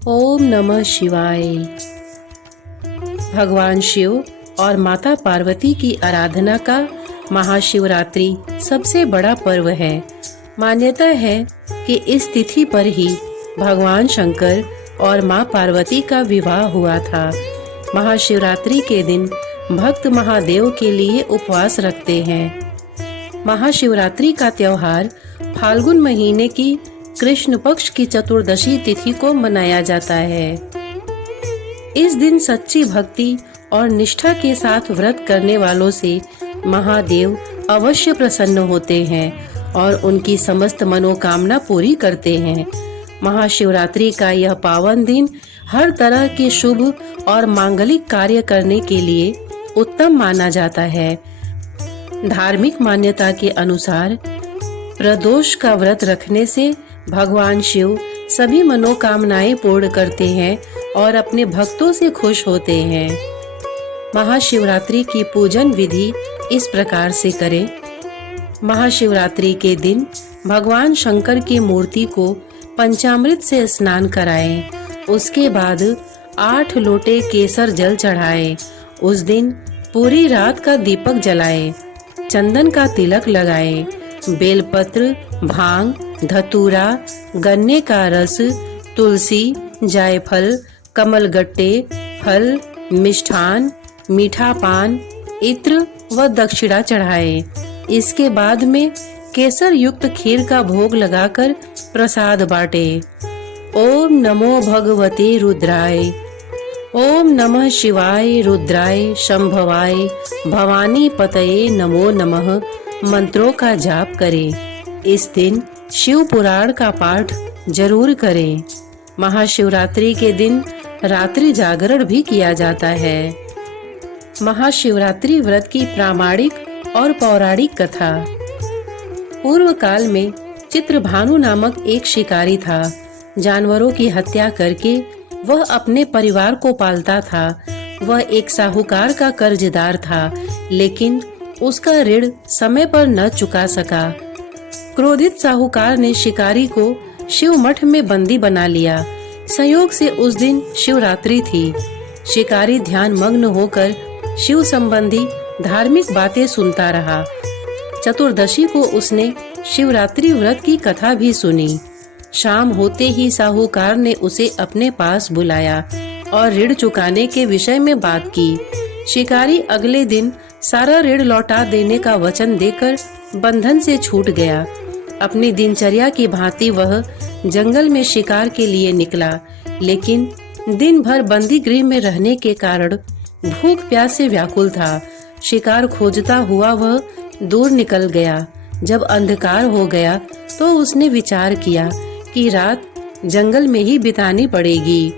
ओम नमः शिवाय। भगवान शिव और माता पार्वती की आराधना का महाशिवरात्रि सबसे बड़ा पर्व है। मान्यता है कि इस तिथि पर ही भगवान शंकर और मां पार्वती का विवाह हुआ था। महाशिवरात्रि के दिन भक्त महादेव के लिए उपवास रखते हैं। महाशिवरात्रि का त्योहार फाल्गुन महीने की कृष्ण पक्ष की चतुर्दशी तिथि को मनाया जाता है। इस दिन सच्ची भक्ति और निष्ठा के साथ व्रत करने वालों से महादेव अवश्य प्रसन्न होते हैं और उनकी समस्त मनोकामना पूरी करते हैं। महाशिवरात्रि का यह पावन दिन हर तरह के शुभ और मांगलिक कार्य करने के लिए उत्तम माना जाता है। धार्मिक मान्यता के अनुसार प्रदोष का व्रत रखने से भगवान शिव सभी मनोकामनाएं पूर्ण करते हैं और अपने भक्तों से खुश होते हैं। महाशिवरात्रि की पूजन विधि इस प्रकार से करें। महाशिवरात्रि के दिन भगवान शंकर की मूर्ति को पंचामृत से स्नान कराएं। उसके बाद 8 लोटे केसर जल चढ़ाएं। उस दिन पूरी रात का दीपक जलाएं, चंदन का तिलक लगाएं, बेलपत्र, भांग, धतूरा, गन्ने का रस, तुलसी, जायफल, कमलगट्टे, फल, मिष्ठान, मीठा पान, इत्र व दक्षिणा चढ़ाएं। इसके बाद में केसर युक्त खीर का भोग लगाकर प्रसाद बांटे। ओम नमो भगवते रुद्राय, ओम नमः शिवाय, रुद्राय, शंभवाय, भवानी पतये नमो नमः मंत्रों का जाप करें। इस दिन शिव पुराण का पाठ जरूर करें। महाशिवरात्रि के दिन रात्रि जागरण भी किया जाता है। महाशिवरात्रि व्रत की प्रामाणिक और पौराणिक कथा। पूर्व काल में चित्रभानु नामक एक शिकारी था। जानवरों की हत्या करके वह अपने परिवार को पालता था। वह एक साहूकार का कर्जदार था, लेकिन उसका ऋण समय पर न चुका सका। क्रोधित साहूकार ने शिकारी को शिव मठ में बंदी बना लिया। संयोग से उस दिन शिवरात्रि थी। शिकारी ध्यान मग्न होकर शिव संबंधी धार्मिक बातें सुनता रहा। चतुर्दशी को उसने शिवरात्रि व्रत की कथा भी सुनी। शाम होते ही साहूकार ने उसे अपने पास बुलाया और ऋण चुकाने के विषय में बात की। शिकारी अगले दिन सारा ऋण लौटा देने का वचन देकर बंधन से छूट गया। अपनी दिनचर्या की भांति वह जंगल में शिकार के लिए निकला, लेकिन दिन भर बंदी गृह में रहने के कारण भूख प्यास से व्याकुल था। शिकार खोजता हुआ वह दूर निकल गया। जब अंधकार हो गया तो उसने विचार किया कि रात जंगल में ही बितानी पड़ेगी।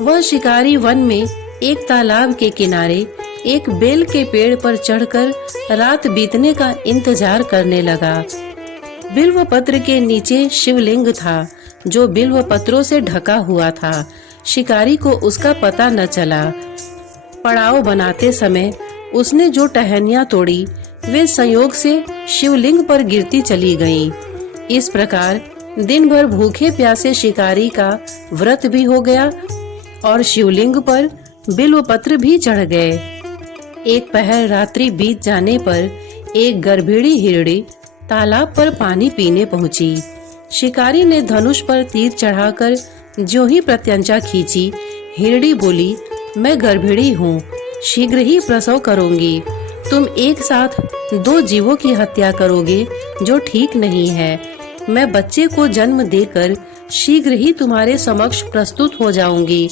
वह शिकारी वन में एक तालाब के किनारे एक बेल के पेड़ पर चढ़कर रात बीतने का इंतजार करने लगा। बिल्व पत्र के नीचे शिवलिंग था, जो बिल्व पत्रों से ढका हुआ था। शिकारी को उसका पता न चला। पड़ाव बनाते समय उसने जो टहनियां तोड़ी वे संयोग से शिवलिंग पर गिरती चली गईं। इस प्रकार दिन भर भूखे प्यासे शिकारी का व्रत भी हो गया और शिवलिंग पर बिल्व पत्र भी चढ़ गए। एक पहर रात्रि बीत जाने पर एक गर्भिणी हिरणी तालाब पर पानी पीने पहुंची। शिकारी ने धनुष पर तीर चढ़ाकर जो ही प्रत्यंचा खींची, हिरणी बोली, मैं गर्भिणी हूँ, शीघ्र ही प्रसव करूंगी। तुम एक साथ 2 जीवों की हत्या करोगे, जो ठीक नहीं है। मैं बच्चे को जन्म देकर शीघ्र ही तुम्हारे समक्ष प्रस्तुत हो जाऊंगी,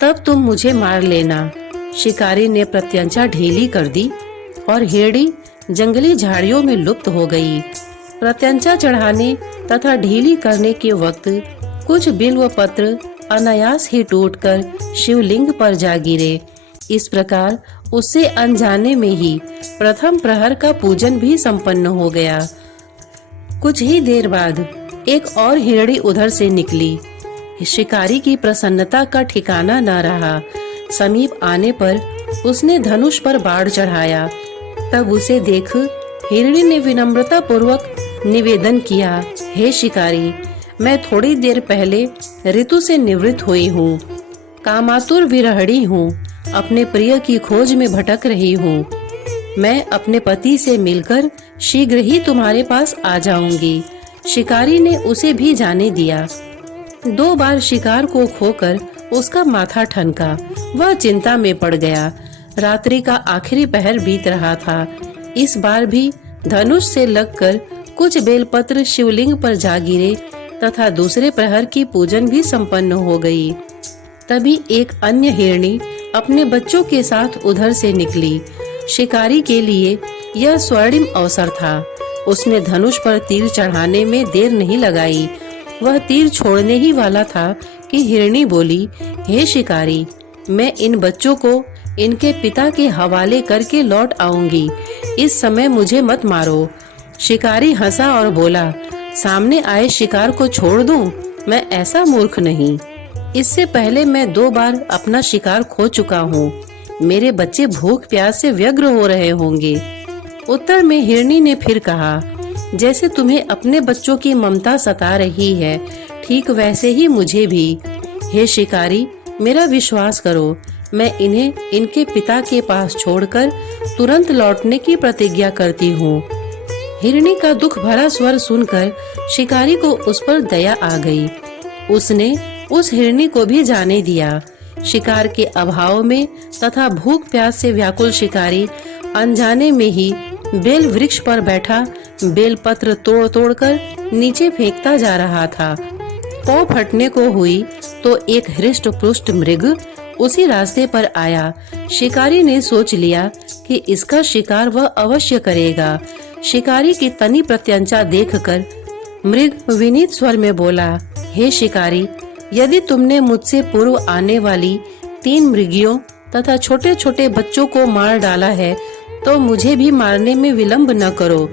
तब तुम मुझे मार लेना। शिकारी ने प्रत्यंचा ढीली कर दी और हिरणी जंगली झाड़ियों में लुप्त हो गई। प्रत्यंचा चढ़ाने तथा ढीली करने के वक्त कुछ बिल्व पत्र अनायास ही टूटकर शिवलिंग पर जा गिरे। इस प्रकार उससे अनजाने में ही प्रथम प्रहर का पूजन भी संपन्न हो गया। कुछ ही देर बाद एक और हिरणी उधर से निकली। शिकारी की प्रसन्नता का ठिकाना न रहा। समीप आने पर उसने धनुष पर बाढ़ चढ़ाया। तब उसे देख हिरणी ने विनम्रता पूर्वक निवेदन किया, हे शिकारी, मैं थोड़ी देर पहले ऋतु से निवृत्त हुई हूँ। कामातुर विरहणी हूँ, अपने प्रिय की खोज में भटक रही हूँ। मैं अपने पति से मिलकर शीघ्र ही तुम्हारे पास आ जाऊंगी। शिकारी ने उसे भी जाने दिया। 2 बार शिकार को खोकर उसका माथा ठनका। वह चिंता में पड़ गया। रात्रि का आखिरी पहर बीत रहा था। इस बार भी धनुष से लगकर कुछ बेलपत्र शिवलिंग पर जा गिरे तथा दूसरे प्रहर की पूजन भी संपन्न हो गई। तभी एक अन्य हिरणी अपने बच्चों के साथ उधर से निकली। शिकारी के लिए यह स्वर्णिम अवसर था। उसने धनुष पर तीर चढ़ाने में देर नहीं लगाई। वह तीर छोड़ने ही वाला था कि हिरणी बोली, हे शिकारी, मैं इन बच्चों को इनके पिता के हवाले करके लौट आऊंगी। इस समय मुझे मत मारो। शिकारी हंसा और बोला, सामने आए शिकार को छोड़ दूं? मैं ऐसा मूर्ख नहीं। इससे पहले मैं 2 बार अपना शिकार खो चुका हूँ। मेरे बच्चे भूख प्यास से व्यग्र हो रहे होंगे। उत्तर में हिरणी ने फिर कहा, जैसे तुम्हें अपने बच्चों की ममता सता रही है, ठीक वैसे ही मुझे भी। हे शिकारी, मेरा विश्वास करो, मैं इन्हें इनके पिता के पास छोड़कर तुरंत लौटने की प्रतिज्ञा करती हूँ। हिरणी का दुख भरा स्वर सुनकर शिकारी को उस पर दया आ गई। उसने उस हिरणी को भी जाने दिया। शिकार के अभाव में तथा भूख प्यास से व्याकुल शिकारी अनजाने में ही बेल वृक्ष पर बैठा बेलपत्र तोड़ तोड़कर नीचे फेंकता जा रहा था। पाँव फटने को हुई तो एक हृष्ट पुष्ट मृग उसी रास्ते पर आया। शिकारी ने सोच लिया कि इसका शिकार वह अवश्य करेगा। शिकारी की तनी प्रत्यंचा देखकर मृग विनीत स्वर में बोला, हे शिकारी, यदि तुमने मुझसे पूर्व आने वाली 3 मृगियों तथा छोटे छोटे बच्चों को मार डाला है तो मुझे भी मारने में विलंब न करो,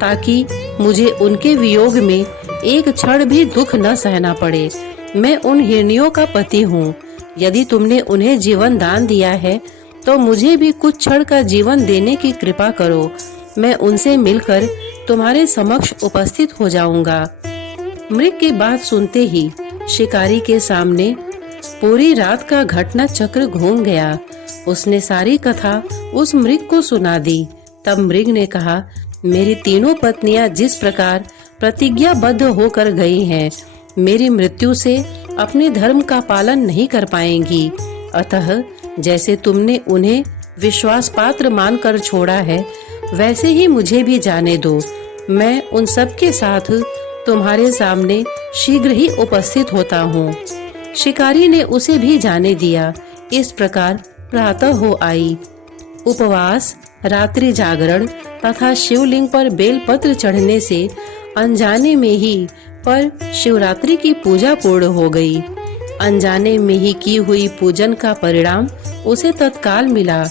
ताकि मुझे उनके वियोग में एक क्षण भी दुख न सहना पड़े। मैं उन हिरनियों का पति हूँ। यदि तुमने उन्हें जीवन दान दिया है तो मुझे भी कुछ क्षण का जीवन देने की कृपा करो। मैं उनसे मिलकर तुम्हारे समक्ष उपस्थित हो जाऊंगा। मृग की बात सुनते ही शिकारी के सामने पूरी रात का घटना चक्र घूम गया। उसने सारी कथा उस मृग को सुना दी। तब मृग ने कहा, मेरी तीनों पत्नियां जिस प्रकार प्रतिज्ञाबद्ध होकर गई हैं, मेरी मृत्यु से अपने धर्म का पालन नहीं कर पाएंगी। अतः जैसे तुमने उन्हें विश्वास पात्र मानकर छोड़ा है, वैसे ही मुझे भी जाने दो। मैं उन सब के साथ तुम्हारे सामने शीघ्र ही उपस्थित होता हूँ। शिकारी ने उसे भी जाने दिया। इस प्रकार प्रातः हो आई। उपवास, रात्रि जागरण तथा शिवलिंग पर बेलपत्र चढ़ने से अनजाने में ही पर शिवरात्रि की पूजा पूर्ण हो गई। अनजाने में ही की हुई पूजन का परिणाम उसे तत्काल मिला।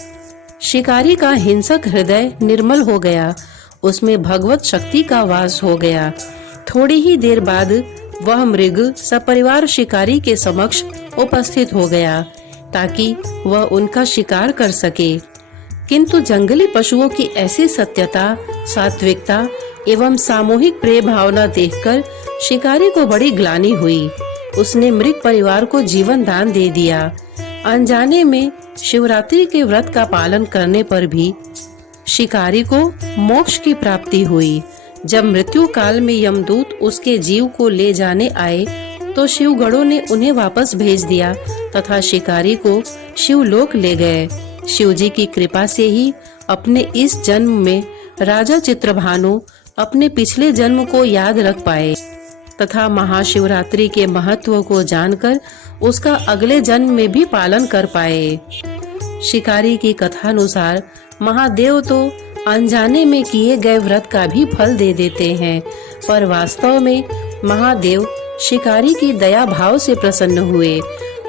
शिकारी का हिंसक हृदय निर्मल हो गया। उसमें भगवत शक्ति का वास हो गया। थोड़ी ही देर बाद वह मृग सपरिवार शिकारी के समक्ष उपस्थित हो गया ताकि वह उनका शिकार कर सके। किंतु जंगली पशुओं की ऐसी सत्यता, सात्विकता एवं सामूहिक प्रेम भावना देखकर शिकारी को बड़ी ग्लानि हुई। उसने मृग परिवार को जीवन दान दे दिया। अनजाने में शिवरात्रि के व्रत का पालन करने पर भी शिकारी को मोक्ष की प्राप्ति हुई। जब मृत्यु काल में यमदूत उसके जीव को ले जाने आए तो शिवगणों ने उन्हें वापस भेज दिया तथा शिकारी को शिवलोक ले गए। शिवजी की कृपा से ही अपने इस जन्म में राजा चित्रभानु अपने पिछले जन्म को याद रख पाए तथा महाशिवरात्रि के महत्व को जानकर उसका अगले जन्म में भी पालन कर पाए। शिकारी की कथानुसार महादेव तो अनजाने में किए गए व्रत का भी फल दे देते हैं, पर वास्तव में महादेव शिकारी की दया भाव से प्रसन्न हुए।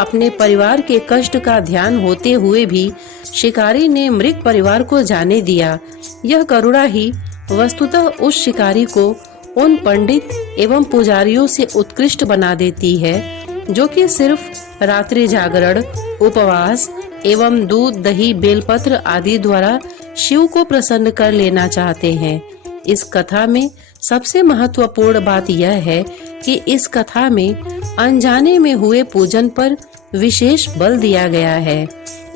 अपने परिवार के कष्ट का ध्यान होते हुए भी शिकारी ने मृग परिवार को जाने दिया। यह करुणा ही वस्तुतः उस शिकारी को उन पंडित एवं पुजारियों से उत्कृष्ट बना देती है जो कि सिर्फ रात्रि जागरण, उपवास एवं दूध, दही, बेलपत्र आदि द्वारा शिव को प्रसन्न कर लेना चाहते हैं। इस कथा में सबसे महत्वपूर्ण बात यह है कि इस कथा में अनजाने में हुए पूजन पर विशेष बल दिया गया है।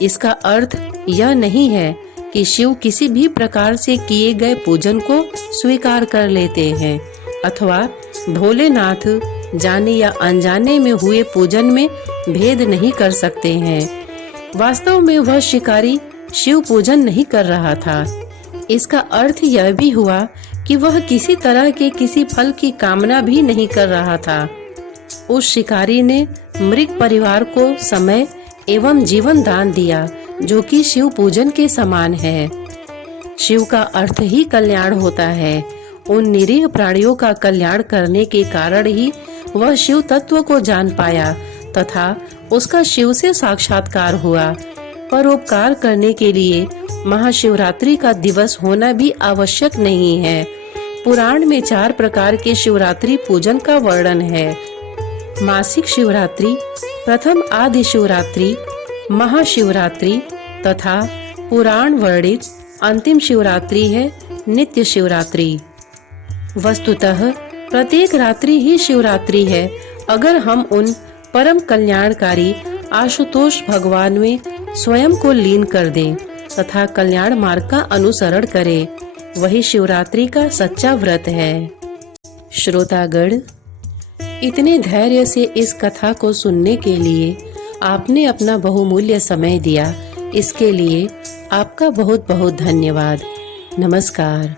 इसका अर्थ यह नहीं है कि शिव किसी भी प्रकार से किए गए पूजन को स्वीकार कर लेते हैं अथवा भोलेनाथ जाने या अनजाने में हुए पूजन में भेद नहीं कर सकते हैं। वास्तव में वह शिकारी शिव पूजन नहीं कर रहा था। इसका अर्थ यह भी हुआ कि वह किसी तरह के किसी फल की कामना भी नहीं कर रहा था। उस शिकारी ने मृग परिवार को समय एवं जीवन दान दिया, जो कि शिव पूजन के समान है। शिव का अर्थ ही कल्याण होता है। उन निरीह प्राणियों का कल्याण करने के कारण ही वह शिव तत्व को जान पाया तथा उसका शिव से साक्षात्कार हुआ। परोपकार करने के लिए महाशिवरात्रि का दिवस होना भी आवश्यक नहीं है। पुराण में 4 प्रकार के शिवरात्रि पूजन का वर्णन है। मासिक शिवरात्रि, प्रथम आदि शिवरात्रि, महाशिवरात्रि तथा पुराण वर्णित अंतिम शिवरात्रि है नित्य शिवरात्रि। वस्तुतः प्रत्येक रात्रि ही शिवरात्रि है अगर हम उन परम कल्याणकारी आशुतोष भगवान में स्वयं को लीन कर दें तथा कल्याण मार्ग का अनुसरण करें। वही शिवरात्रि का सच्चा व्रत है। श्रोतागण, इतने धैर्य से इस कथा को सुनने के लिए आपने अपना बहुमूल्य समय दिया। इसके लिए आपका बहुत बहुत धन्यवाद। नमस्कार।